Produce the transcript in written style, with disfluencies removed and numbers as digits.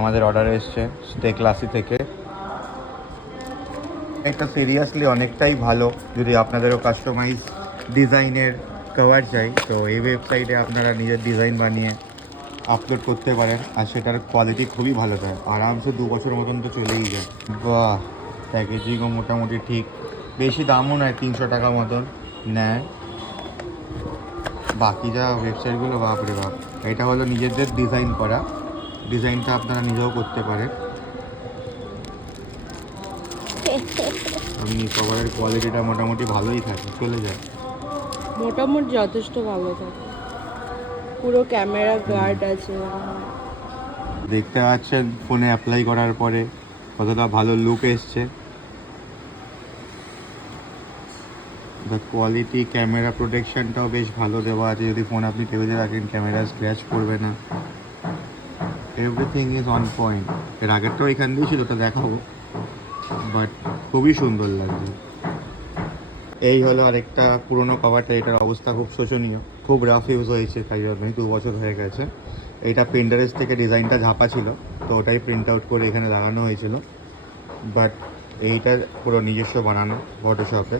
আমাদের অর্ডার এসছে stay classy থেকে। এটা সিরিয়াসলি অনেকটাই ভালো। যদি আপনাদেরও কাস্টমাইজ ডিজাইনের কভার চাই তো এই ওয়েবসাইটে আপনারা নিজের ডিজাইন বানিয়ে আপলোড করতে পারেন, আর সেটার কোয়ালিটি খুবই ভালো দেয়। আরামসে 2 বছর মতন তো চলেই যায়। বাহ, প্যাকেজিংও মোটামুটি ঠিক, বেশি দামও নয়, 300 টাকা মতন নেয়। বাকি যা ওয়েবসাইটগুলো বাপরে বাপ। এটা হলো নিজেদের ডিজাইন করা, ডিজাইনটা আপনারা নিজেও করতে পারেন। আপনি কভারের কোয়ালিটিটা মোটামুটি ভালোই থাকে, চলে যায়। মোটামুটি যথেষ্ট ভালো থাকে, পুরো ক্যামেরা গার্ড আছে। দেখতে পাচ্ছেন ফোনে অ্যাপ্লাই করার পরে কতটা ভালো লুক এসছে। দ্য কোয়ালিটি, ক্যামেরা প্রোটেকশনটাও বেশ ভালো দেওয়া আছে। যদি ফোন আপনি টেবিলে রাখেন ক্যামেরা স্ক্র্যাচ করবে না, এভরিথিং ইজ অন পয়েন্ট। এর আগেরটাও এখান দিয়ে ছিল, ওটা দেখাবো, বাট খুবই সুন্দর লাগছে। এই হলো আরেকটা পুরোনো কভারটা, এটার অবস্থা খুব শোচনীয়, খুব রাফ ইউজ হয়েছে, তাই জন্যই 2 বছর হয়ে গেছে। এইটা প্রিন্টারেস্ট থেকে ডিজাইনটা ঝাপা ছিল, তো ওটাই প্রিন্ট আউট করে এখানে লাগানো হয়েছিল। বাট এইটা পুরো নিজস্ব বানানো ফটোশপে।